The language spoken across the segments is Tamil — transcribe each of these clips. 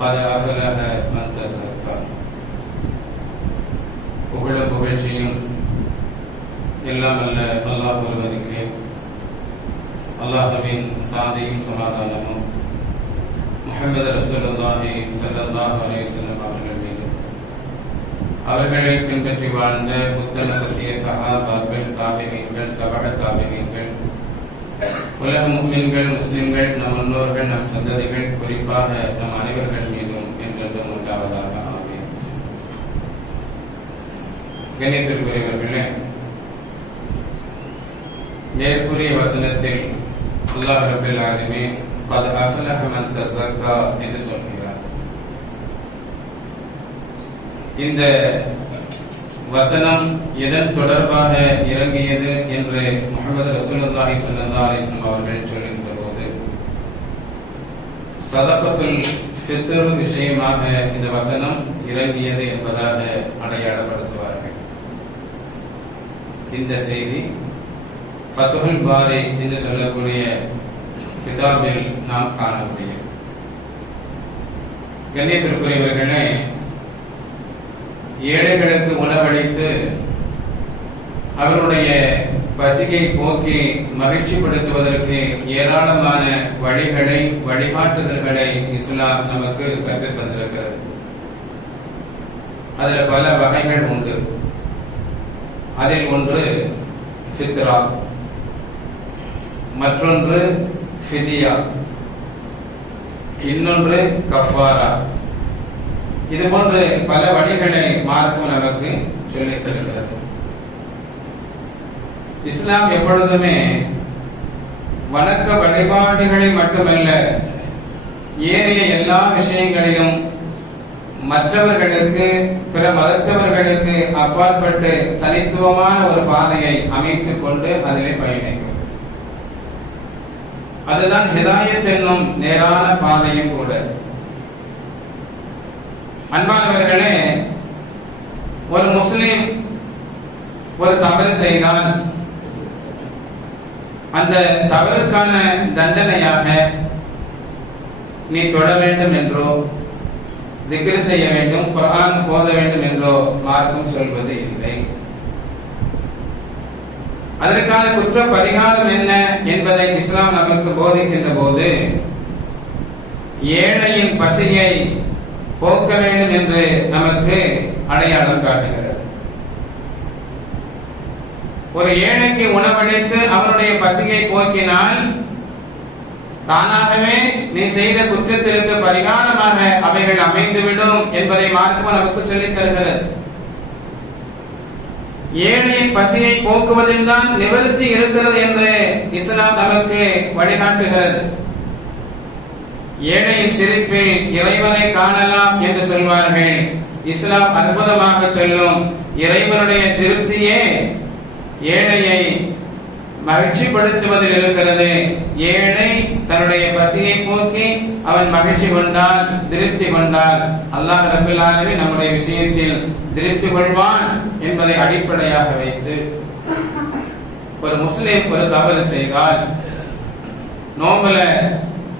قد أفلح من تزكى புகழும் புகழ்ச்சியும் எல்லாம் அல்ல அல்லாஹ் ஒருவனுக்கு அல்லாஹுவின் சாந்தியும் சமாதானமும் முஹம்மது ரசூலுல்லாஹி ஸல்லல்லாஹு அலைஹி வஸல்லம் அவர்கள் மீது அவர்களை பின்பற்றி வாழ்ந்த புத்தன சத்திய சஹாபாக்கள் தாபிகைகள் தபக தாபிகைகள் உலக முஸ்லிம்கள் முஸ்லிம்கள் நம் முன்னோர்கள் நம் சந்ததிகள் குறிப்பாக நம் அனைவர்கள் மீதும் என்றென்றும் உண்டாவதாக ஆவேன் கணித்திற்குரியவர்களே மேற்கூறிய வசனத்தில் அல்லாஹ் ரபில் ஆலமே பல அஃலஹமன் தசக்கா என்று சொல்கிறார். இந்த வசனம் எதன் தொடர்பாக இறங்கியது என்று முகமது ரசூலுல்லாஹி ஸல்லல்லாஹு அலைஹி வஸல்லம் அவர்கள் சொல்லுகின்ற போது சதபத்துல் ஃபித்ர் விஷயமாக இந்த வசனம் இறங்கியது என்பதாக அடையாளப்படுத்துவார்கள். இந்த செய்தி ஃபத்துஹுல் பாரி என்று சொல்லக்கூடிய கிதாபில் நாம் காண முடியும். கண்ணியத்திற்குரியவர்களே ஏழைகளுக்கு உணவளித்து அவருடைய பசியை போக்கி மகிழ்ச்சிப்படுத்துவதற்கு ஏராளமான வழிகளை வழிகாட்டுதல்களை இஸ்லாம் நமக்கு கற்றுத் தந்திருக்கிறது. அதுல பல வகைகள் உண்டு. அதில் ஒன்று சித்ரா மற்றொன்று ஃபிதியா. இன்னொன்று கஃபாரா. இது போன்று பல வழிகளை மார்க்கம் நமக்கு சொல்லித் தருகிறது. இஸ்லாம் எப்பொழுதுமே வணக்க வழிபாடுகளை மட்டுமல்ல ஏனைய எல்லா விஷயங்களிலும் மற்றவர்களுக்கு பிற மதத்தவர்களுக்கு அப்பாற்பட்டு தனித்துவமான ஒரு பாதையை அமைத்துக் கொண்டு அதிலே பயணிக்கும். அதுதான் ஹிதாயத் என்னும் நேரான பாதையும் கூட. அன்பானவர்களே ஒரு முஸ்லிம் ஒரு தவறு செய்தால் அந்த தவறுக்கான தண்டனையாக நீ தொட வேண்டும் என்றோ திக்ரு செய்ய வேண்டும் குரான் போத வேண்டும் என்றோ மார்க்கம் சொல்வது இல்லை. அதற்கான குற்ற பரிகாரம் என்ன என்பதை இஸ்லாம் நமக்கு போதிக்கின்ற போது ஏழையின் பசியை போக்க வேண்டும் என்று நமக்கு அடையாளம் காட்டுகிறது. ஒரு ஏழைக்கு உணவளித்து அவனுடைய பசியை போக்கினால் தானாகவே நீ செய்த குற்றத்திற்கு பரிகாரமாக அவைகள் அமைந்துவிடும் என்பதை மார்க்கம் நமக்கு சொல்லித் தருகிறது. ஏழையின் பசியை போக்குவதில் தான் நிவர்த்தி இருக்கிறது என்று இஸ்லாம் நமக்கு வழிகாட்டுகிறது. ஏழையின் சிரிப்பில் இறைவனை காணலாம் என்று சொல்வார்கள். இஸ்லாம் அற்புதமாக சொல்லும். இறைவனுடைய திருப்தியே ஏழையை மகிழ்ச்சிப்படுத்துவதில் இருக்கிறது. ஏழை தன்னுடைய பசியை போக்கி அவன் மகிழ்ச்சி கொண்டால் திருப்தி கொண்டால் அல்லாஹ் ரபில்லாகவே நம்முடைய விஷயத்தில் திருப்தி கொள்வான் என்பதை அடிப்படையாக வைத்து ஒரு முஸ்லிம் ஒரு தவறு செய்தால் நோம்புல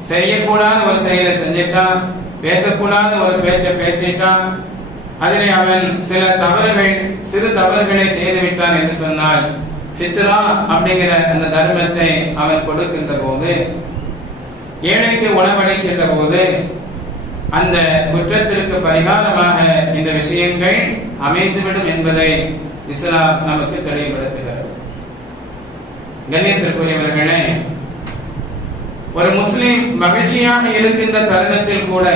செய்யக்கூடாத ஒரு செயலை செஞ்சிட்டான் பேசக்கூடாத ஒரு பேச்சை பேசிட்டான் அதிலே அவன் சில தவறுகள் சிறு தவறுகளை செய்து விட்டான் என்று சொன்னால் ஃபித்ரா அப்படிங்கிற அந்த தர்மத்தை அவன் கொடுக்கின்ற போது ஏழைக்கு உணவளிக்கின்ற போது அந்த குற்றத்திற்கு பரிகாரமாக இந்த விஷயங்கள் அமைந்துவிடும் என்பதை இஸ்லாம் நமக்கு தெளிவுபடுத்துகிறது. கண்ணியத்திற்குரியவர்களே ஒரு முஸ்லிம் மகிழ்ச்சியாக இருக்கின்ற தருணத்தில் கூட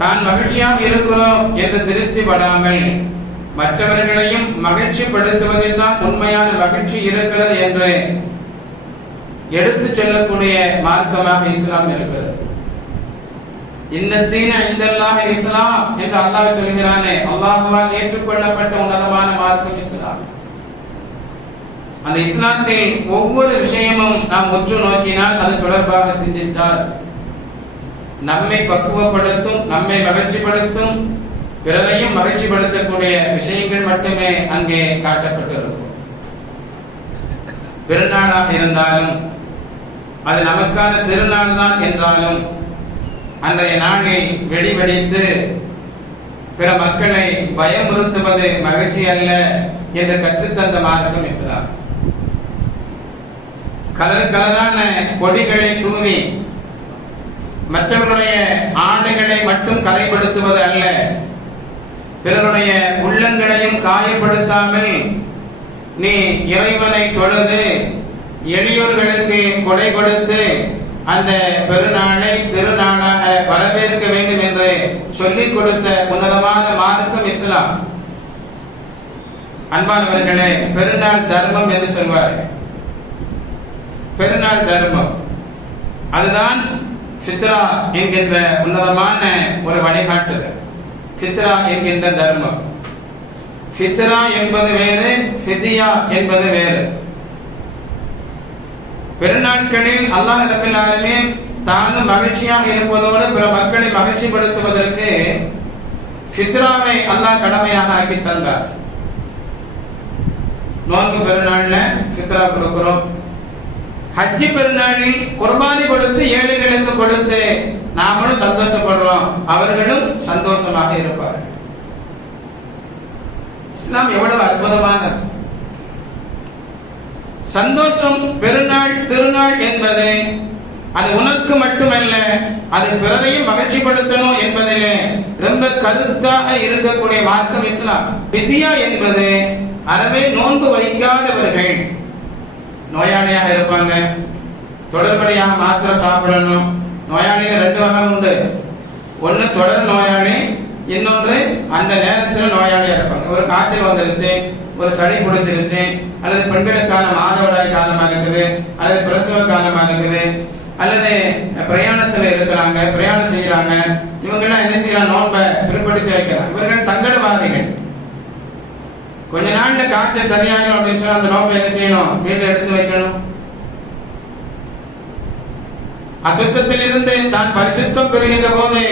தான் மகிழ்ச்சியாக இருக்கிறோம் என்று திருப்தி படாமல் மற்றவர்களையும் மகிழ்ச்சிப்படுத்துவதில் தான் உண்மையான மகிழ்ச்சி இருக்கிறது என்று எடுத்து சொல்லக்கூடிய மார்க்கமாக இஸ்லாம் இருக்கிறது. இன்னத்தீன இந்தல்லாக இஸ்லாம் என்று அல்லாஹ் சொல்கிறானே அல்லாஹுவால் ஏற்றுக்கொள்ளப்பட்ட உன்னதமான மார்க்கம் இஸ்லாம். அந்த இஸ்லாத்தில் ஒவ்வொரு விஷயமும் நாம் உற்று நோக்கினால் அது தொடர்பாக சிந்தித்தால் நம்மை பக்குவப்படுத்தும் நம்மை மகிழ்ச்சிப்படுத்தும் பிறரையும் மகிழ்ச்சிப்படுத்தக்கூடிய விஷயங்கள் மட்டுமே அங்கே காட்டப்பட்டிருக்கும். பெருநாளாக இருந்தாலும் அது நமக்கான திருநாள் தான் என்றாலும் அன்றைய நாளில் வெடிவெடித்து பிற மக்களை பயமுறுத்துவது மகிழ்ச்சி அல்ல என்று கற்றுத்தந்த மார்க்கம் இஸ்லாம். கலர் கலரான கொடிகளை தூவி மற்றவர்களுடைய ஆடைகளை மட்டும் கரைப்படுத்துவது அல்ல. பிறருடைய உள்ளங்களையும் காயப்படுத்தாமல் நீ இறைவனை தொழுது எளியோர்களுக்கு கொடை கொடுத்து அந்த பெருநாளை திருநாளாக வரவேற்க வேண்டும் என்று சொல்லிக் கொடுத்த உன்னதமான மார்க்கம் இஸ்லாம். அன்பானவர்களே பெருநாள் தர்மம் என்று சொல்வார்கள். பெருநாள் தர்மம். அதுதான் ஃபித்ரா என்கின்ற உன்னதமான ஒரு வழிகாட்டுதல். ஃபித்ரா என்கின்ற தர்மம். ஃபித்ரா என்பது வேறு ஃபிதியா என்பது வேறு. பெருநாட்களில் அல்லாஹ் ரபில் ஆலமீன் தானும் மகிழ்ச்சியாக இருப்பதோடு பிற மக்களை மகிழ்ச்சிப்படுத்துவதற்கு ஃபித்ராவை அல்லாஹ் கடமையாக ஆக்கி தந்தார். நோன்பு பெருநாள்ல ஃபித்ரா கொடுக்கிறோம். ஹஜ்ஜி பெருநாளில் குர்பானி கொடுத்து ஏழைகளுக்கு கொடுத்து நாமளும் சந்தோஷப்படுறோம். அவர்களும் சந்தோஷமாக இருப்பார்கள். இஸ்லாம் எவ்வளவு அற்புதமானது. சந்தோஷம் பெருநாள் திருநாள் என்பது அது உனக்கு மட்டுமல்ல அது பிறரையும் மகிழ்ச்சிப்படுத்தணும் என்பதிலே ரொம்ப கருத்தாக இருக்கக்கூடிய மார்க்கம் இஸ்லாம். வித்யா என்பது அறவே நோன்பு வைக்காதவர்கள் நோயாளியாக இருப்பாங்க. தொடர்படியாக மாத்திரை சாப்பிடணும். நோயாளிகள் ரெண்டு வகை உண்டு. ஒன்னு தொடர் நோயாளி இன்னொன்று அந்த நேரத்தில் நோயாளியா இருப்பாங்க. ஒரு காய்ச்சல் வந்துருச்சு ஒரு சளி பிடிச்சிருச்சு அல்லது பெண்களுக்கான மாதவிடாய் காலமா இருக்குது அல்லது பிரசவ காலமா இருக்குது அல்லது பிரயாணத்துல இருக்கிறாங்க பிரயாணம் செய்யறாங்க. இவங்க எல்லாம் என்ன செய்யலாம் நோன்பை பிற்படுத்தி வைக்கிறாங்க. இவர்கள் தங்கடவாதிகள் கொஞ்ச நாள்ல காய்ச்சல் சரியாயிடும் அப்படின்னு சொன்னா அந்த நோம்பு என்ன செய்யணும்? மீண்டும் எடுத்து வைக்கணும். அசுத்தத்தில் இருந்து தான் பரிசுத்தம் பெறுகின்ற போது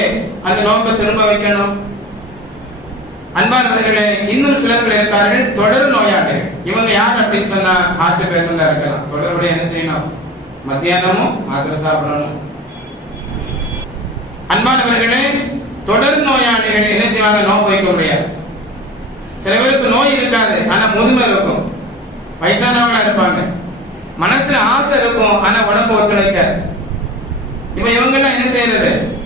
அந்த நோம்பை திரும்ப வைக்கணும். அன்பானவர்களே இன்னும் சிலர்கள் இருக்கார்கள் தொடர் நோயாளிகள் இவங்க யார் அப்படின்னு சொன்னா ஹார்ட் பேஷண்டா இருக்கலாம். தொடர்புடைய என்ன செய்யணும்? மத்தியானமும் மாத்திரை சாப்பிடணும். அன்பானவர்களே தொடர் நோயாளிகள் என்ன செய்வாங்க? நோன்பு வைக்க முடியாது. சில பேருக்கு நோய் இருக்காது ஆனா முதுமை இருக்கும். வயசானவங்களா இருப்பாங்க. மனசுல ஆசை இருக்கும் ஆனா உடம்பு ஒத்துழைக்காது. இப்ப இவங்க எல்லாம் என்ன செய்யறது?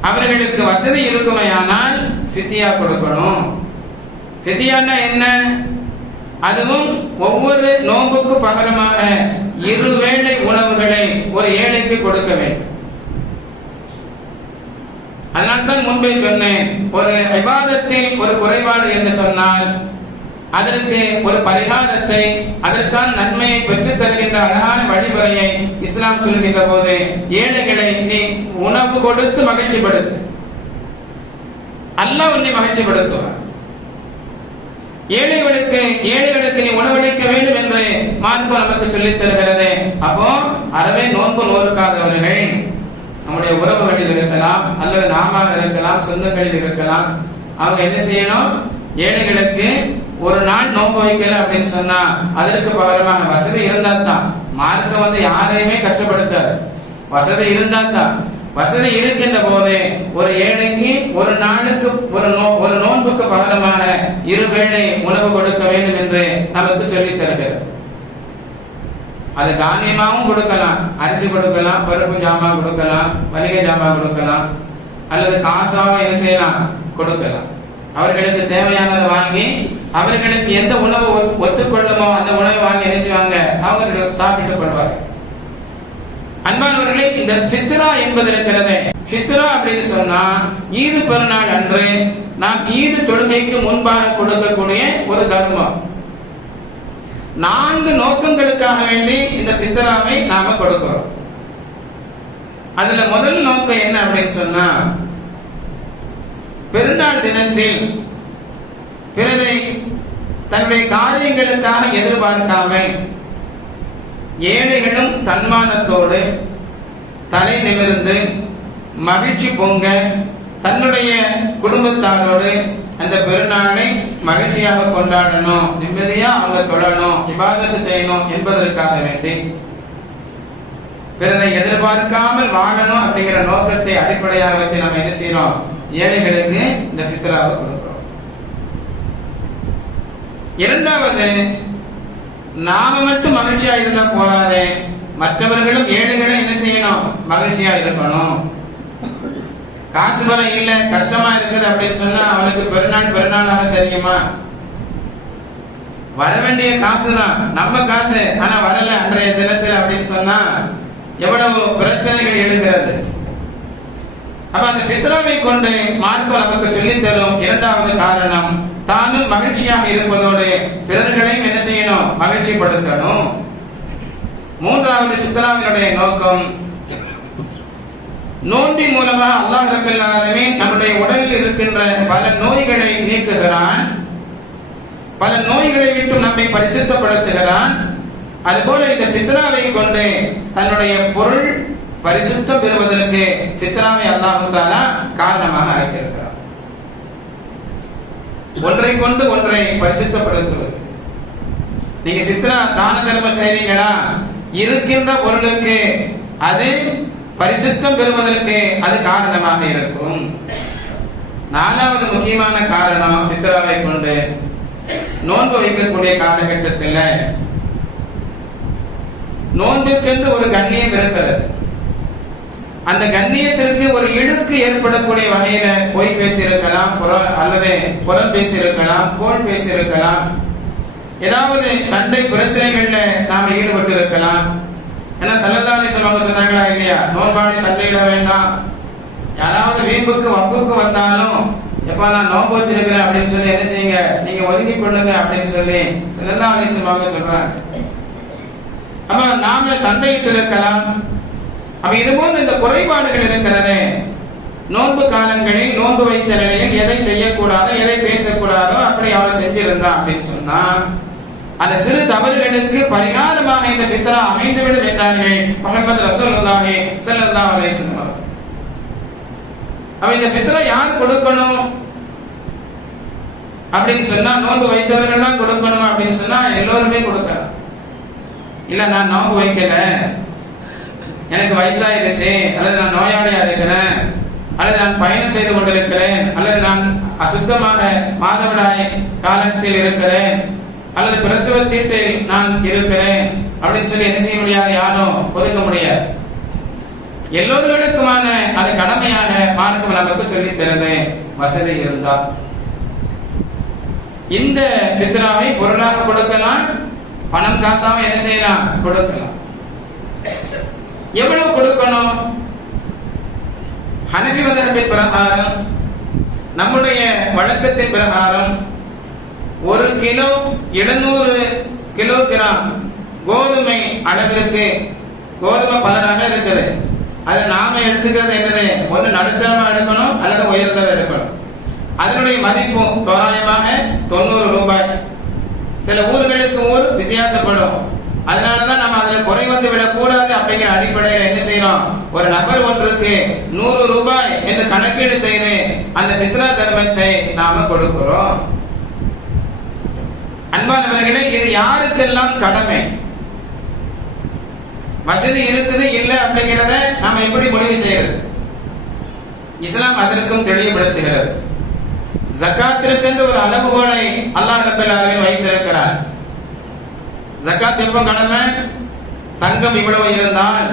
அவர்களுக்கு வசதி இருக்குமே ஆனால் ஃபித்தியா கொடுக்கணும். ஃபித்தியான்னா என்ன? அதுவும் ஒவ்வொரு நோம்புக்கு பகரமாக இருவேளை உணவுகளை ஒரு ஏழைக்கு கொடுக்க வேண்டும். அதனால்தான் முன்பே சொன்னேன் ஒரு விவாதத்தில் ஒரு குறைபாடு என்று சொன்னால் அதற்கு ஒரு பரிகாரத்தை அதற்கான நன்மையை பெற்று தருகின்ற அழகான வழிமுறையை இஸ்லாம் சொல்கின்ற போது ஏழைகளை நீ உணவு கொடுத்து மகிழ்ச்சிப்படுத்து. அல்லாஹ் உன்னை மகிழ்ச்சிப்படுத்துவார் ஏழைகளுக்கு ஏழைகளுக்கு நீ உணவளிக்க வேண்டும் என்று மார்க்கம் நமக்கு சொல்லித் தருகிறது. அப்போ அறவே நோன்பு நோருக்காதவர்கள் நம்முடைய உறவுகளில் இருக்கலாம் அல்லது நாம இருக்கலாம் சொந்தங்களில் இருக்கலாம். அவங்க என்ன செய்யணும்? ஏழைகளுக்கு ஒரு நாள் நோன்பு வைக்கல அப்படின்னு சொன்னா அதற்கு பகரமாக வசதி இருந்தா தான். மார்க்கம் வந்து யாரையுமே கஷ்டப்படுத்தாது. வசதி இருந்தா தான். வசதி இருக்கின்ற போதே ஒரு ஏழைக்கு ஒரு நாளுக்கு ஒரு நோ ஒரு நோன்புக்கு பகரமாக இருவேளை உணவு கொடுக்க வேண்டும் என்று நமக்கு சொல்லித் தருகிறது. அது தானியமாவும் கொடுக்கலாம் அரிசி கொடுக்கலாம் பருப்பு ஜாமான் கொடுக்கலாம் மளிகை ஜாமான் கொடுக்கலாம் அல்லது காசாக என்ன செய்யலாம்? கொடுக்கலாம். அவர்களுக்கு தேவையானதை வாங்கி அவர்களுக்கு எந்த உணவு ஒத்துக்கொள்ளுமோ அந்த உணவை வாங்கி என்ன செய்வாங்க? அவர்கள் சாப்பிட்டுக் கொள்வார்கள் அன்பானவர்களே இந்த சித்திரா என்பது இருக்கிறது. சித்திரா அப்படின்னு சொன்னா ஈது பெருநாள் அன்று நாம் ஈது தொழுகைக்கு முன்பாக கொடுக்கக்கூடிய ஒரு தர்மம். நான்கு நோக்கங்களுக்காக வேண்டி இந்த ஃபித்ராவை நாம கொடுக்கிறோம். அதுல முதல் நோக்கம் என்ன அப்படின்னு சொன்னா பெருநாள் தினத்தில் பிறரை தன்னுடைய காரியங்களுக்காக எதிர்பார்க்காமல் ஏழைகளும் தன்மானத்தோடு தலை நிமிர்ந்து மகிழ்ச்சி பொங்க தன்னுடைய குடும்பத்தாரோடு அந்த பெருநாளை மகிழ்ச்சியாக கொண்டாடணும் நிம்மதியா அவங்க தொடரணும் விவாதத்தை செய்யணும் என்பதற்காக வேண்டி. பிறரை எதிர்பார்க்காமல் வாழணும் அப்படிங்கிற நோக்கத்தை அடிப்படையாக வச்சு நம்ம என்ன செய்யறோம் ஏழைகளுக்கு இந்த ஃபித்ராவை கொடுக்கிறோம். இரண்டாவது நாம மட்டும் மகிழ்ச்சியா இருந்தா போறாரு மற்றவர்களும் ஏழைகளை என்ன செய்யணும்? மகிழ்ச்சியா இருக்கணும். காசு பலம் இல்ல கஷ்டமா இருக்குது அப்படின்னு சொன்னா அவனுக்கு பெருநாள் பெருநாளாக தெரியுமா? வர வேண்டிய காசு தான் நம்ம காசு ஆனா வரல அன்றைய தினத்தில் அப்படின்னு சொன்னா எவ்வளவு பிரச்சனைகள் எழுகிறது. அப்ப அந்த சித்ராவை கொண்டு மார்க்கம் நமக்கு சொல்லித் தரும் இரண்டாவது காரணம் தானும் மகிழ்ச்சியாக இருப்பதோடு பிறர்களையும் என்ன செய்யணும்? மகிழ்ச்சிப்படுத்தணும். மூன்றாவது சித்ராவினுடைய நோக்கம் நோன்பின் மூலமா அல்லாஹ் ரபுல் நம்முடைய உடலில் இருக்கின்ற பல நோய்களை நீக்குகிறான். பல நோய்களை விட்டு நம்மை பரிசுத்தப்படுத்துகிறான். அதுபோல இந்த சித்ராவை கொண்டு தன்னுடைய பொருள் பரிசுத்தம் பெறுவதற்கு சித்ராவை அல்லாஹு தாலா காரணமாக அழைத்திருக்கிறார் ஒன்றை கொண்டு ஒன்றை பரிசுத்தப்படுத்துவது. நீங்க சித்ரா தான தர்ம செய்றீங்களா இருக்கின்ற பொருளுக்கு அது பரிசுத்தம் பெறுவதற்கு அது காரணமாக இருக்கும். நாலாவது முக்கியமான காரணம் சித்தராவை கொண்டு நோன்பு வைக்கக்கூடிய காலகட்டத்தில் நோன்புக்கென்று ஒரு கண்ணியம் இருக்கிறது. அந்த கண்ணியத்திற்கு ஒரு இழுக்கு ஏற்படக்கூடிய வகையில பொய் பேசியிருக்கலாம் அல்லது புறம் பேசியிருக்கலாம் கோல் பேசியிருக்கலாம். ஏதாவது சண்டை பிரச்சனைகள்ல நாம ஈடுபட்டு இருக்கலாம் ஏன்னா சல்லல்லாஹி சொல்லுவாங்க சொன்னாங்களா இல்லையா? நோன்பாடி சண்டையிட வேண்டாம். யாராவது வீம்புக்கு வம்புக்கு வந்தாலும் எப்ப நான் நோன்பு வச்சிருக்கிறேன் அப்படின்னு சொல்லி என்ன செய்யுங்க? நீங்க ஒதுக்கி கொள்ளுங்க அப்படின்னு சொல்லி சல்லல்லாஹி சொல்லுவாங்க சொல்றாங்க. அப்ப நாம சண்டையிட்டு இருக்கலாம். அப்ப இது போன்ற இந்த குறைபாடுகள் இருக்கிறது. நோன்பு காலங்களில் நோன்பு வைத்த நிலையில் எதை செய்யக்கூடாதோ எதை பேசக்கூடாதோ அப்படி அவளை செஞ்சிருந்தா அப்படின்னு சொன்னா அந்த சிறு தவறுகளுக்கு பரிகாரமாக இந்த பித்ரா அமைந்துவிடும் என்றார்கள் முகமது ரசூலுல்லாஹி ஸல்லல்லாஹு அலைஹி வஸல்லம். அவ இந்த பித்ரா யார் கொடுக்கணும்? அப்படின்னு சொன்னா நோன்பு வைத்தவர்கள் தான் கொடுக்கணும் அப்படின்னு சொன்னா எல்லோருமே கொடுக்கலாம். இல்ல நான் நோன்பு வைக்கல. எனக்கு வயசாயிருச்சு. அல்லது நான் நோயாளியா இருக்கிறேன். அல்லது நான் பயணம் செய்து கொண்டிருக்கிறேன். அல்லது நான் அசுத்தமாக மாதவிடாய் காலத்தில் இருக்கிறேன். அல்லது பிரசவ தீட்டில் நான் இருக்கிறேன் அப்படின்னு சொல்லி என்ன செய்ய முடியாது? யாரும் ஒதுக்க முடியாது. எல்லோர்களுக்குமான அது கடமையாக மார்க்கம் நமக்கு சொல்லி தருது. வசதி இருந்தால் இந்த சித்ராவை பொருளாக கொடுக்கலாம். பணம் காசாம என்ன செய்யலாம்? கொடுக்கலாம். எவ்வளவு கொடுக்கணும்? ஹனபி மதரபின் பிரகாரம் நம்முடைய வழக்கத்தின் பிரகாரம் ஒரு கிலோ எழுநூறு கிலோ கிராம் கோதுமை அளவிற்கு கோதுமை பல ரகம் இருக்குது. அது நாம எடுத்துக்கிறது என்னது? ஒன்று நடுத்தரமா எடுக்கணும் அல்லது உயர்ந்ததை எடுக்கணும். அதனுடைய மதிப்பும் தோராயமாக தொண்ணூறு ரூபாய். சில ஊர்களுக்கு ஊர் வித்தியாசப்படும். அதனாலதான் நம்ம அதுல குறை வந்து விடக்கூடாது. அப்படிங்கிற அடிப்படையில் என்ன செய்யறோம்? ஒரு நபர் ஒன்றுக்கு நூறு ரூபாய் என்று கணக்கீடு செய்து அந்த சித்ரா தர்மத்தை நாம கொடுக்கிறோம். அன்பானவர்களே இது யாருக்கெல்லாம் கடமை? வசதி இருக்குது இல்ல அப்படிங்கிறத நாம எப்படி முடிவு செய்யறது? இஸ்லாம் அதற்கும் தெளிவுபடுத்துகிறது. ஜக்காத்திற்கென்று ஒரு அளவுகோலை அல்லாஹ் ரப்பல் வைத்திருக்கிறார். ஜக்காத் எப்போ கடமை? தங்கம் இவ்வளவு இருந்தால்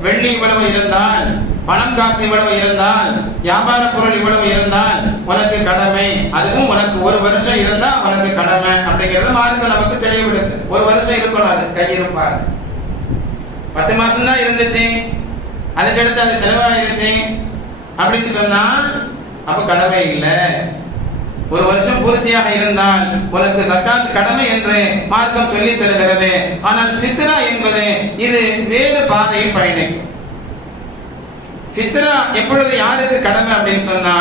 வெள்ளி இவ்வளவு இருந்தால் பணம் காசு இவ்வளவு இருந்தால் வியாபார பொருள் இவ்வளவு இருந்தால் உனக்கு கடமை. அதுவும் உனக்கு ஒரு வருஷம் இருந்தா உனக்கு கடமை அப்படிங்கிறது மார்க்க நமக்கு தெளிவுடுது ஒரு வருஷம் இருக்கணும் அது கையிருப்பார் பத்து மாசம் தான் இருந்துச்சு அதுக்கடுத்து அது செலவாயிருச்சு. அப்படின்னு சொன்னா அப்ப கடமை இல்லை. ஒரு வருஷம் பூர்த்தியாக இருந்தால் உனக்கு சக்காத் கடமை என்று மார்க்கம் சொல்லி தருகிறது. ஆனால் சித்திரா என்பது இது வேறு பாதையில் பயணிக்கும். ஃபித்ரா எப்பொழுது யாருக்கு கடமை அப்படின்னு சொன்னா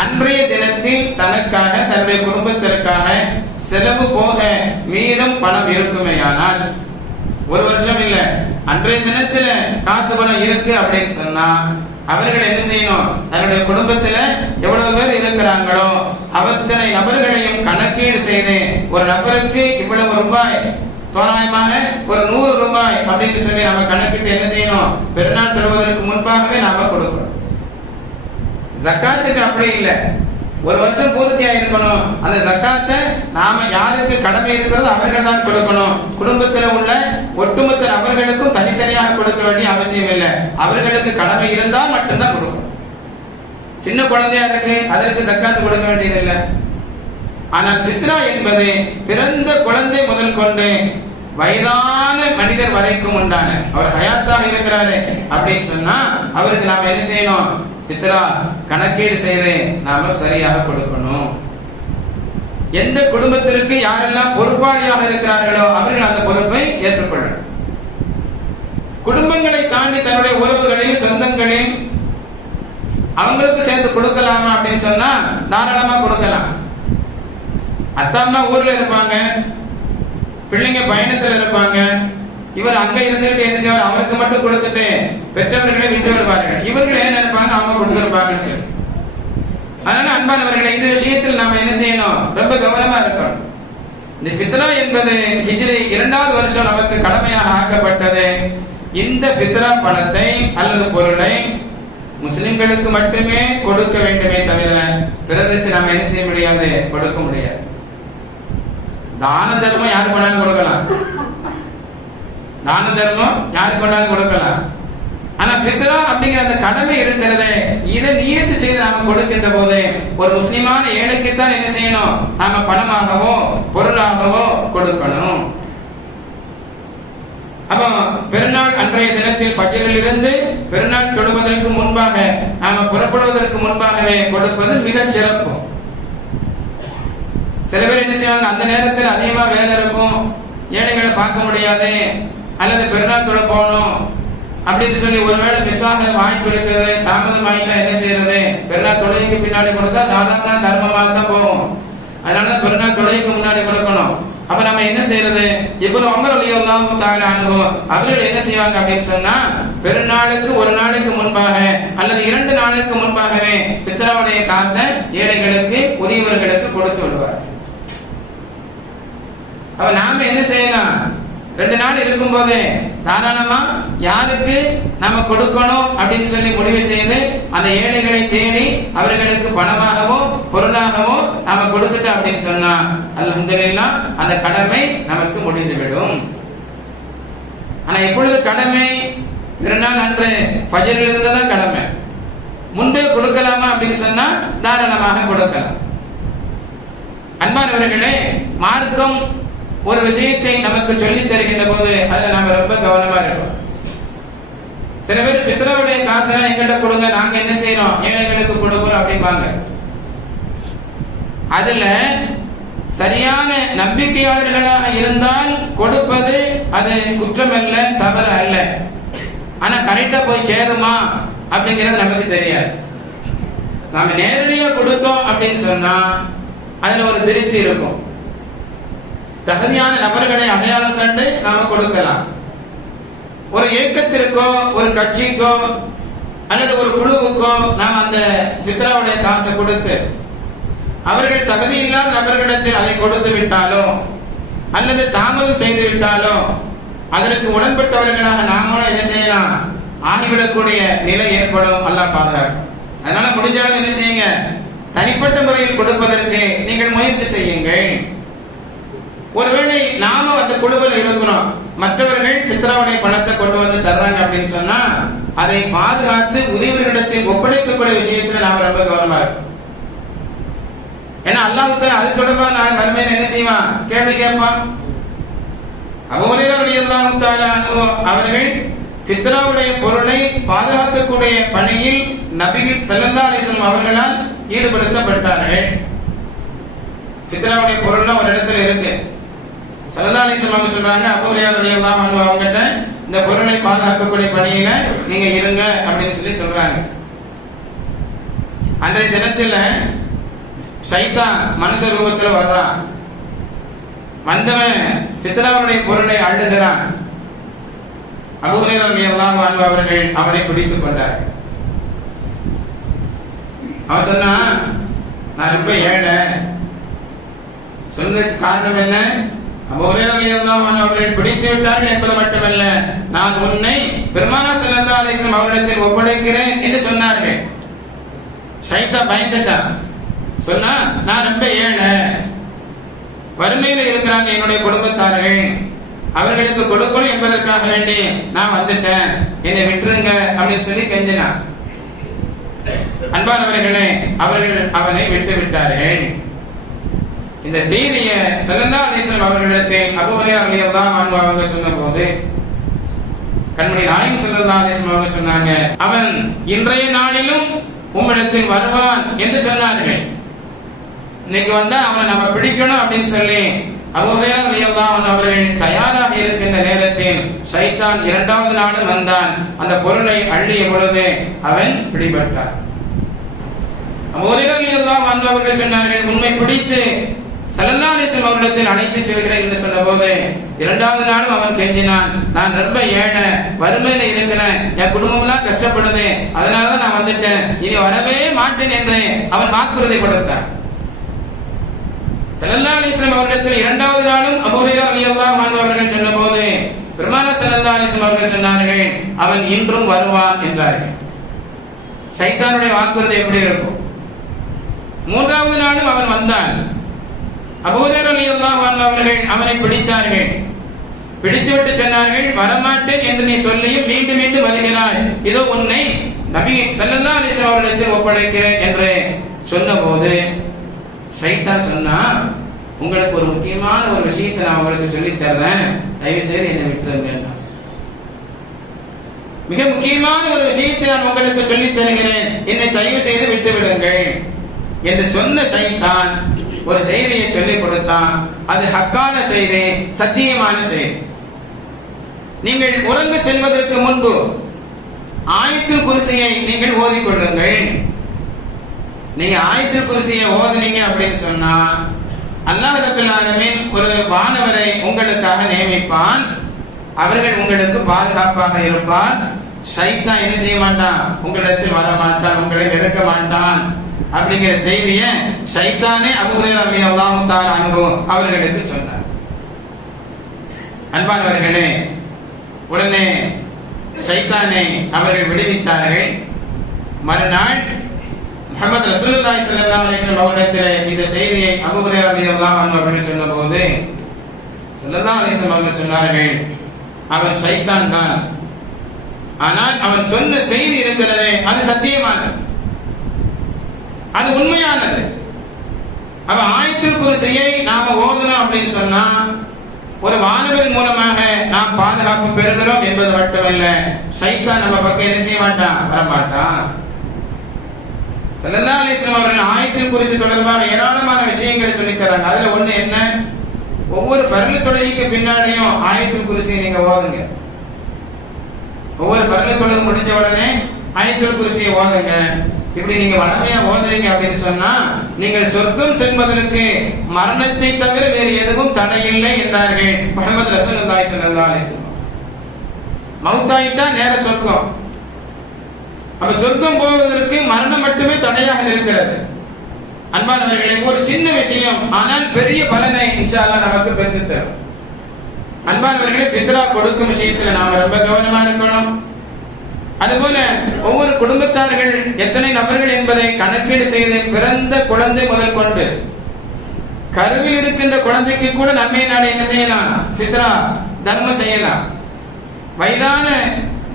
அன்றைய தினத்தில் தனக்காக தன்னுடைய குடும்பத்திற்காக செலவு போக மீதம் பணம் இருக்குமே ஆனால் ஒரு வருஷம் இல்ல அன்றைய தினத்துல காசு பணம் இருக்கு அப்படின்னு சொன்னா அவர்கள் என்ன செய்யணும்? தன்னுடைய குடும்பத்துல எவ்வளவு பேர் இருக்கிறாங்களோ அத்தனை நபர்களையும் கணக்கீடு செய்து ஒரு நபருக்கு இவ்வளவு ரூபாய் தோராயமாக ஒரு நூறு ரூபாய் அப்படின்னு சொல்லி நம்ம கணக்கிட்டு என்ன செய்யணும்? பெருநாள் தருவதற்கு முன்பாகவே நாம கொடுக்கணும். ஜக்காத்துக்கு அப்படி இல்லை. ஒரு வருஷம் பூர்த்தியா இருக்கணும் அந்த ஜக்காத்தை நாம யாருக்கு கடமை இருக்கிறதோ அவர்கள் தான் கொடுக்கணும். குடும்பத்தில் உள்ள ஒட்டுமொத்த நபர்களுக்கும் தனித்தனியாக கொடுக்க வேண்டிய அவசியம் இல்லை. அவர்களுக்கு கடமை இருந்தால் மட்டும்தான் கொடுக்கணும். சின்ன குழந்தையா இருக்கு அதற்கு ஜக்காத்து கொடுக்க வேண்டியது இல்லை ஆனால் சித்ரா என்பது பிறந்த குழந்தை முதல் கொண்டு வயதான மனிதர் வரைக்கும் உண்டான. அவர் ஹயாத்தாக இருக்கிறாரு அப்படின்னு சொன்னா அவருக்கு நாம என்ன செய்யணும்? சித்ரா கணக்கீடு செய்து நாம சரியாக கொடுக்கணும். எந்த குடும்பத்திற்கு யாரெல்லாம் பொறுப்பாளியாக இருக்கிறார்களோ அவர்கள் அந்த பொறுப்பை ஏற்றுக்கொள்ளணும். குடும்பங்களை தாண்டி தன்னுடைய உறவுகளையும் சொந்தங்களையும் அவங்களுக்கு சேர்த்து கொடுக்கலாமா அப்படின்னு சொன்னா தாராளமா கொடுக்கலாம். அத்தா அம்மா ஊர்ல இருப்பாங்க. பிள்ளைங்க பயணத்துல இருப்பாங்க. இவர் அங்க இருந்துட்டு என்ன செய்வார்? அவருக்கு மட்டும் கொடுத்துட்டு பெற்றவர்களை விட்டு விடுவார்கள் இவர்கள் என்ன நினைப்பாங்க? அவங்க கொடுத்துருப்பாங்கன்னு சொல்லி அதனால அன்பானவர்களை இந்த விஷயத்தில் நாம என்ன செய்யணும்? ரொம்ப கவனமா இருக்கணும். இந்த பித்ரா என்பது ஹிஜ்ரி இரண்டாவது வருஷம் நமக்கு கடமையாக ஆக்கப்பட்டது. இந்த பித்ரா பணத்தை அல்லது பொருளை முஸ்லிம்களுக்கு மட்டுமே கொடுக்க வேண்டுமே தவிர பிறருக்கு நாம என்ன செய்ய முடியாது? கொடுக்க முடியாது. தான தர்மம் யாருக்கு வேணாலும் கொடுக்கலாம் தான தர்மம் யாருக்கு வேணாலும் கொடுக்கலாம் ஆனா ஃபித்ரா அப்படிங்கிற அந்த கடமை இருக்கிறது இதை நியத்து செய்து நாம கொடுக்கின்ற போது ஒரு முஸ்லிமான ஏழைக்கு தான் என்ன செய்யணும்? நாம பணமாகவோ பொருளாகவோ கொடுக்கணும். அப்போ பெருநாள் அன்றைய தினத்தில் பட்டியலில் இருந்து பெருநாள் தொடுவதற்கு முன்பாக நாம புறப்படுவதற்கு முன்பாகவே கொடுப்பது மிகச் சிறப்பு. சில பேர் என்ன செய்வாங்க அந்த நேரத்தில் அதிகமா வேலை இருக்கும் ஏழைகளை பார்க்க முடியாது அல்லது பெருநாள் தொட போகணும் அப்படின்னு சொல்லி ஒருவேளை மிஸ்ஸாக வாய்ப்பு இருக்குது தாமதம் ஆயிட்டா என்ன செய்யறது? பெருநாள் தொழுகைக்கு பின்னாடி கொடுத்தா சாதாரண தர்மமாக தான் போகும். அதனாலதான் பெருநாள் தொழுகைக்கு முன்னாடி கொடுக்கணும். அப்ப நம்ம என்ன செய்யறது? இவ்வளவு அமர் அலியல்லாவும் தாங்க அனுபவம் அவர்கள் என்ன செய்வாங்க அப்படின்னு சொன்னா பெருநாளுக்கு ஒரு நாளுக்கு முன்பாக அல்லது இரண்டு நாளுக்கு முன்பாகவே பித்தராவுடைய காசை ஏழைகளுக்கு உரியவர்களுக்கு கொடுத்து விடுவார். அப்ப நாம என்ன செய்யலாம் ரெண்டு நாள் இருக்கும் போதே தாராளமா யாருக்கு நம்ம கொடுக்கணும் அப்படின்னு சொல்லி முடிவு செய்து அந்த ஏழைகளை தேடி அவர்களுக்கு பணமாகவோ பொருளாகவோ நாம கொடுத்துட்டோம் அப்படின்னு சொன்னா அல்ஹம்துலில்லா அந்த கடமை நமக்கு முடிந்துவிடும். ஆனா எப்பொழுது கடமை பிறநாள் அன்று பஜரில் இருந்ததான் கடமை. முன்பே கொடுக்கலாமா அப்படின்னு சொன்னா தாராளமாக கொடுக்கலாம். அன்பானவர்களே மார்க்கம் ஒரு விஷயத்தை நமக்கு சொல்லி தருகின்ற போது அதுல நாம ரொம்ப கவனமா இருக்கோம் சில பேர் பித்ராவுடைய காசெல்லாம் எங்கிட்ட கொடுங்க நாங்க என்ன செய்யறோம் ஏழைகளுக்கு கொடுக்கிறோம் அப்படிம்பாங்க. அதுல சரியான நம்பிக்கையாளர்களாக இருந்தால் கொடுப்பது அது குற்றம் அல்ல தவறு அல்ல. ஆனா கரெக்டா போய் சேருமா அப்படிங்கிறது நமக்கு தெரியாது. நாம நேரடியா கொடுத்தோம் அப்படின்னு சொன்னா அதுல ஒரு திருப்தி இருக்கும். தகுதியான நபர்களை அடையாளம் கண்டு நாம கொடுக்கலாம். ஒரு இயக்கத்திற்கோ ஒரு கட்சிக்கோ அல்லது ஒரு குழுவுக்கோ நாம் அந்த சித்ராவுடைய காசை கொடுத்து அவர்கள் தகுதி இல்லாத நபர்களிடத்தில் அதை கொடுத்து விட்டாலோ அல்லது தாமதம் செய்து விட்டாலோ அதற்கு உடன்பட்டவர்களாக நாமளும் என்ன செய்யலாம்? ஆகிவிடக்கூடிய நிலை ஏற்படும். அல்லாஹ் பாதுகாக்கும். அதனால முடிஞ்சாலும் என்ன செய்யுங்க? தனிப்பட்ட முறையில் கொடுப்பதற்கு நீங்கள் முயற்சி செய்யுங்கள். ஒருவேளை நாம அந்த குழுவில் இருக்கணும். மற்றவர்கள் சித்ராவுடைய பணத்தை கொண்டு வந்து தர்றாங்க அப்படின்னு சொன்னா அதை பாதுகாத்து உதவிகளிடத்தில் ஒப்படைக்கக்கூடிய விஷயத்துல நாம ரொம்ப கவனமா இருக்கும் ஏன்னா அல்லாஹ் அது தொடர்பா நான் வறுமையில என்ன செய்வான்? கேள்வி கேட்பான். அவர்கள் சித்ராவுடைய பொருளை பாதுகாக்கக்கூடிய பணியில் நபிகள் செல்லல்லா அலிஸ்லம் அவர்களால் ஈடுபடுத்தப்பட்டார்கள். சித்ராவுடைய பொருள்லாம் ஒரு இடத்துல இருக்கு. சல்லல்லாஹு அலைஹி வஸல்லம் சொல்றாங்க அபூ எல்லாம் ரலியல்லாஹு அன்ஹு அவங்ககிட்ட இந்த பொருளை பாதுகாக்கக்கூடிய பணியில நீங்க இருங்க அப்படின்னு சொல்லி சொல்றாங்க. அன்றைய தினத்துல சைத்தான் மனுஷ ரூபத்துல வர்றான். வந்தவன் ஃபித்ராவுடைய பொருளை அழுகிறான் அபூ எல்லாம் ரலியல்லாஹு அவர்கள் அவரை பிடித்துக் கொண்டார். அவன் சொன்னா நான் இப்ப ஏழை. சொன்னதுக்கு காரணம் என்ன? அவர்கள் பிடித்து விட்டார்கள் என்பது மட்டுமல்ல நான் உன்னை பெருமான செல்லந்தா அலிஸ்லாம் அவரிடத்தில் ஒப்படைக்கிறேன் என்று சொன்னார்கள். சைத்தா பயந்துட்டான் சொன்னா நான் ரொம்ப ஏழை. வறுமையில இருக்கிறாங்க என்னுடைய குடும்பத்தார்கள். அவர்களுக்கு கொடுக்கணும் என்பதற்காக வேண்டி நான் வந்துட்டேன். என்னை விட்டுருங்க அப்படின்னு சொல்லி கெஞ்சினான். அன்பானவர்களே அவர்கள் அவனை விட்டு விட்டார்கள். இந்த செய்திய சல்லல்லா அலிஸ்லாம் அவர்களிடத்தில் அபுஹரே தான் அன்ஹு அவங்க சொன்னபோது கண்மணி நாயும் செல்லந்தா தேசம் அவங்க சொன்னாங்க அவன் இன்றைய நாளிலும் உம்மிடத்தில் வருவான் என்று சொன்னார்கள். இன்னைக்கு வந்தா அவன் நம்ம பிடிக்கணும் அப்படின்னு சொல்லி அவர்கள் தயாராக இருக்கின்ற நேரத்தில் சைத்தான் இரண்டாவது நாளும் வந்தான். அந்த பொருளை அள்ளிய பொழுது அவன் பிடிபட்டான். அவர்கள் சொன்னார்கள் உண்மை பிடித்து சலந்தாலேசன் அவரிடத்தில் அழைத்து செல்கிறேன் என்று சொன்ன போது இரண்டாவது நாளும் அவன் கெஞ்சினான். நான் ரொம்ப ஏழை வறுமையில இருக்கிறேன். என் குடும்பம்லாம் கஷ்டப்படுது. அதனாலதான் நான் வந்துட்டேன். இனி வரவே மாட்டேன் என்று அவன் வாக்குறுதி கொடுத்தான். சல்லல்லா அலிஸ்லாம் அவரிடத்தில் இரண்டாவது நாளும் அபூரையா அலியல்லாஹ் அவர்கள் சொன்ன போது பெருமான சல்லல்லா அலிஸ்லாம் அவர்கள் சொன்னார்கள் அவன் இன்றும் வருவான் என்றார்கள் சைத்தானுடைய வாக்குறுதி எப்படி இருக்கும்? மூன்றாவது நாளும் அவன் வந்தான். அபூதர் அலி அவர்கள் அவனை பிடித்தார்கள். பிடித்துவிட்டு சொன்னார்கள் வரமாட்டேன் என்று நீ சொல்லியும் மீண்டும் மீண்டும் வருகிறாய். இதோ உன்னை நபி சல்லல்லா அலிஸ்லாம் அவர்களிடத்தில் ஒப்படைக்கிறேன் என்று சொன்னபோது சைத்தா சொன்னா உங்களுக்கு ஒரு முக்கியமான ஒரு விஷயத்தை நான் உங்களுக்கு சொல்லித் தர்றேன். தயவு செய்து என்னை விட்டுருங்க மிக முக்கியமான ஒரு விஷயத்தை நான் உங்களுக்கு சொல்லித் தருகிறேன். என்னை தயவு செய்து விட்டு விடுங்கள் என்று சொன்ன சைத்தான் ஒரு செய்தியை சொல்லிக் கொடுத்தான். அது ஹக்கான செய்தி சத்தியமான செய்தி. நீங்கள் உறங்கு செல்வதற்கு முன்பு ஆயத்து குருசியை நீங்கள் ஓதிக்கொள்ளுங்கள் நீங்க ஆயத்து குருசியை ஓதுனீங்க அப்படின்னு சொன்னா அல்லாஹ் ஒரு வானவரை உங்களுக்காக நியமிப்பான். அவர்கள் உங்களுக்கு பாதுகாப்பாக இருப்பார். சைத்தான் என்ன செய்ய மாட்டான்? உங்களிடத்தில் வர மாட்டான் உங்களை நெருக்க மாட்டான். அப்படிங்கிற செய்தியை சைத்தானே அபுதேவீன் அல்லாஹும் தான் அன்பும் அவர்களுக்கு சொன்னார். அன்பானவர்களே உடனே சைத்தானை அவர்கள் விடுவித்தார்கள். மறுநாள் முகமது ரசூலுல்லாஹி ஸல்லல்லாஹு அலைஹி வஸல்லம் அவர்களிடத்தில் இந்த செய்தியை அபூ ஹுரைரா ரலியல்லாஹு அன்ஹு அவர்கள் சொன்னபோது ஸல்லல்லாஹு அலைஹி வஸல்லம் அவர்கள் சொன்னார்கள் அவன் சைத்தான் தான். ஆனால் அவன் சொன்ன செய்தி இருக்கிறதே அது சத்தியமானது. அது உண்மையானது. அவன் ஆயத்தில் குருசையை நாம ஓதணும் அப்படின்னு சொன்னா ஒரு மாணவர் மூலமாக நாம் பாதுகாப்பு பெறுகிறோம் என்பது மட்டுமல்ல சைத்தான் நம்ம பக்கம் என்ன செய்ய மாட்டான்? வரமாட்டான். சல்லல்லா அலிஸ்லாம் அவர்கள் ஆயத்தில் குறித்து தொடர்பாக ஏராளமான விஷயங்களை சொல்லித்தராங்க. அதுல ஒண்ணு என்ன? ஒவ்வொரு பரல தொழுகைக்கு பின்னாடியும் ஆயத்தில் குறிசியை நீங்க ஓதுங்க. ஒவ்வொரு பரல தொழுகை முடிஞ்ச உடனே ஆயத்தில் குறிச்சியை ஓதுங்க. இப்படி நீங்க வளமையா ஓதுறீங்க அப்படின்னு சொன்னா நீங்கள் சொர்க்கம் செல்வதற்கு மரணத்தை தவிர வேறு எதுவும் தடை இல்லை என்றார்கள். முகமது ரசூலுல்லாஹி ஸல்லல்லாஹு அலைஹி வஸல்லம். மௌத்தாயிட்டா நேர சொர்க்கம். அப்ப சொர்க்கம் போவதற்கு மரணம் மட்டுமே தடையாக இருக்கிறது. அன்பானவர்களே ஒரு சின்ன விஷயம் ஆனால் பெரிய பலனை இன்ஷா நமக்கு பெற்று தரும். அன்பானவர்களே பித்ரா கொடுக்கும் விஷயத்துல நாம ரொம்ப கவனமா இருக்கணும். அதுபோல ஒவ்வொரு குடும்பத்தார்கள் எத்தனை நபர்கள் என்பதை கணக்கீடு செய்து பிறந்த குழந்தை முதல் கொண்டு. கருவில் இருக்கின்ற குழந்தைக்கு கூட நன்மை நாடு என்ன செய்யலாம்? சித்ரா தர்மம் செய்யலாம். வயதான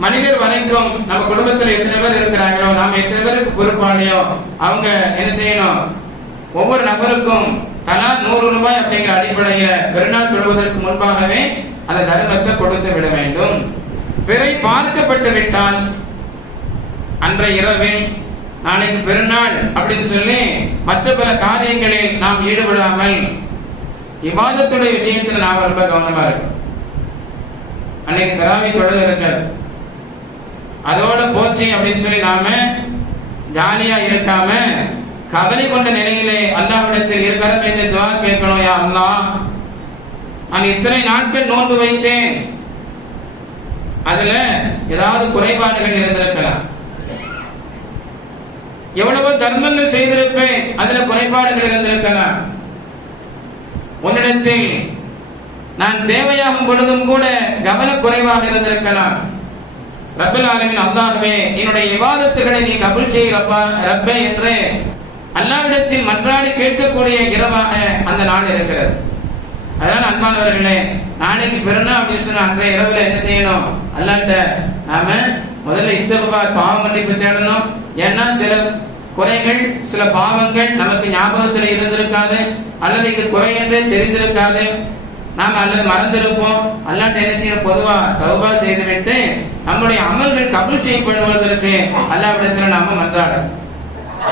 மனிதர் வரைக்கும் நம்ம குடும்பத்தில் எத்தனை பேர் இருக்கிறாங்களோ நாம எத்தனை பேருக்கு பொறுப்பாளியோ அவங்க என்ன செய்யணும்? ஒவ்வொரு நபருக்கும் தலா நூறு ரூபாய் அப்படிங்கிற அடிப்படையில பெருநாள் தொழுவதற்கு முன்பாகவே அந்த தர்மத்தை கொடுத்து விட வேண்டும். பிறை பார்க்கப்பட்டு விட்டால் அன்றைய இரவே நாளைக்கு பெருநாள் அப்படின்னு சொல்லி மற்ற பல காரியங்களில் நாம் ஈடுபடாமல் இபாதத்துடைய விஷயத்தில் நாம் ரொம்ப கவனமா இருக்கோம் அன்னைக்கு தராவி தொழுக இருக்காது அதோட போச்சு அப்படின்னு சொல்லி நாம ஜாலியா இருக்காம கவலை கொண்ட நிலையிலே அல்லாஹ்விடத்தில் இருக்கிறோம் என்று துவா கேட்கணும் யா அல்லா நான் இத்தனை நாட்கள் நோன்பு வைத்தேன். அதுல ஏதாவது குறைபாடுகள் இருந்திருக்கலாம். எவ்வளவோ தர்மங்கள் செய்திருப்பேன் அதுல குறைபாடுகள் இருந்திருக்கலாம். உன்னிடத்தில் நான் தேவையாகும் பொழுதும் கூட கவன குறைவாக இருந்திருக்கலாம். ரப்பல் ஆலமின் அல்லாஹ்வே என்னுடைய விவாதத்துகளை நீ கபுல் செய் ரப்பா ரப்பே என்று அல்லாவிடத்தில் மன்றாடி கேட்கக்கூடிய இரவாக அந்த நாள் இருக்கிறது. அதனால் அன்பானவர்களே நாளைக்கு பிறனா அப்படின்னு சொன்னா அன்றைய இரவுல என்ன செய்யணும்? அல்லாட்ட நாம முதல்ல இஸ்தகுபார் பாவ மன்னிப்பு தேடணும். ஏன்னா சில குறைகள் சில பாவங்கள் நமக்கு ஞாபகத்தில் இருந்திருக்காது அல்லது இது குறை என்றே தெரிந்திருக்காது. நாம அல்லது மறந்திருப்போம். அல்லாட்ட என்ன செய்யணும்? பொதுவா தௌபா செய்துவிட்டு நம்முடைய அமல்கள் கபுல் செய்யப்படுவதற்கு அல்லாவிடத்தில் நாம மன்றாடும்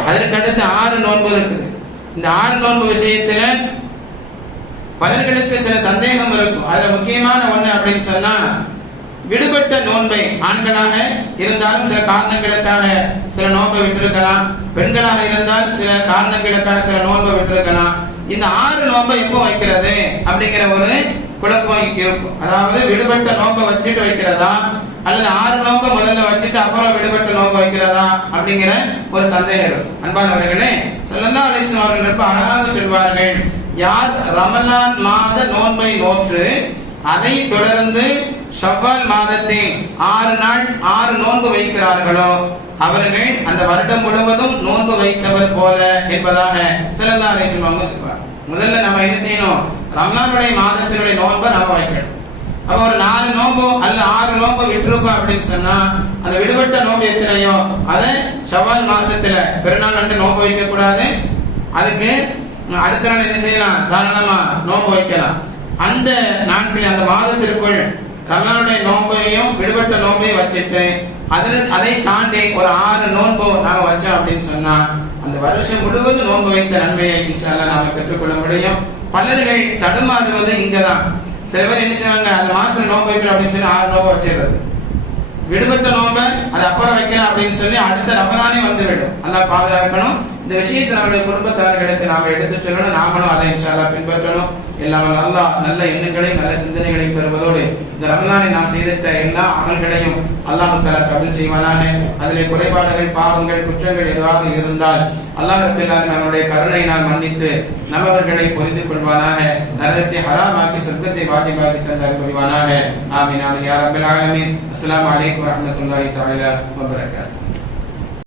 அதற்கடுத்து ஆறு நோன்பு இருக்குது. இந்த ஆறு நோன்பு விஷயத்துல பலர்களுக்கு சில சந்தேகம் இருக்கும். அதுல முக்கியமான ஒண்ணு அப்படின்னு சொன்னா விடுபட்ட நோன்பை ஆண்களாக இருந்தாலும் சில காரணங்களுக்காக சில நோன்பை விட்டிருக்கலாம். பெண்களாக இருந்தால் சில காரணங்களுக்காக சில நோன்பை விட்டிருக்கலாம். இந்த ஆறு நோன்பை எப்போ வைக்கிறது அப்படிங்கிற ஒரு குழப்பம் இருக்கும். அதாவது விடுபட்ட நோன்பை வச்சுட்டு வைக்கிறதா? அல்லது ஆறு நோன்பை முதல்ல வச்சுட்டு அப்புறம் விடுபட்ட நோன்பை வைக்கிறதா? அப்படிங்கிற ஒரு சந்தேகம் இருக்கும் அன்பானவர்களே சொல்லலாம் அலிஸ்லாம் அவர்கள் ரொம்ப அழகாக சொல்வார்கள். யார் ரமலான் மாத நோன்பை நோற்று அதை தொடர்ந்து ஷவ்வால் மாதத்தை ஆறு நாள் ஆறு நோன்பு வைக்கிறார்களோ அவர்கள் அந்த வருடம் முழுவதும் நோன்பு வைத்தவர் போல என்பதாக சிறந்த சொல்லுவாங்க. சொல்வார் முதல்ல நம்ம என்ன செய்யணும்? ரம்லானுடைய மாதத்தினுடைய நோன்பை நம்ம வைக்கணும். அப்ப ஒரு நாலு நோம்போ அல்ல ஆறு நோம்போ விட்டுருக்கோம் அப்படின்னு சொன்னா அந்த விடுபட்ட நோம்பு எத்தனையோ? அதை ஷவால் மாசத்துல பெருநாள் அன்று நோம்பு வைக்க கூடாது அதுக்கு அடுத்த நாள் என்ன செய்யலாம்? தாராளமா நோம்பு வைக்கலாம். அந்த நாட்களில் அந்த மாதத்திற்குள் ரமலானுடைய நோன்பையும் விடுபட்ட நோன்பையும் வச்சுட்டு அதில் அதை தாண்டி ஒரு ஆறு நோன்பு நாம வச்சோம் அப்படின்னு சொன்னா அந்த வருஷம் முழுவதும் நோன்பு வைத்த நன்மையை இன்ஷால்லா நாம பெற்றுக்கொள்ள முடியும். பலர்கள் தடுமாறுவது இங்கதான். சில பேர் என்ன செய்வாங்க அந்த மாதம் நோன்பு வைக்கணும் அப்படின்னு சொல்லி ஆறு நோன்பு வச்சிடுறது. விடுபட்ட நோன்பை அது அப்புறம் வைக்கணும் அப்படின்னு சொல்லி அடுத்த ரமலானே வந்துவிடும். நல்லா பாதுகாக்கணும். இந்த விஷயத்தை நம்முடைய குடும்பத்தார்களுக்கு நாம எடுத்து சொல்லணும். நாமளும் அதை இன்ஷால்லா பின்பற்றணும். எல்லாம் நல்லா நல்ல எண்ணங்களையும் நல்ல சிந்தனைகளையும் தருவதோடு இந்த ரம்லானை நாம் செய்திட்ட எல்லா அமல்களையும் அல்லாஹு தலா கபில் செய்வானாக. அதிலே குறைபாடுகள் பாவங்கள் குற்றங்கள் எதுவாக இருந்தால் அல்லாஹ் ரபில்லாலும் நம்முடைய நான் மன்னித்து நல்லவர்களை புரிந்து கொள்வானாக. நரகத்தை ஹராமாக்கி சொர்க்கத்தை வாஜிபாக்கி தந்தார் புரிவானாக. ஆமீன் ஆமீன். யா ரப்பல் ஆலமீன். அஸ்ஸலாமு அலைக்கும்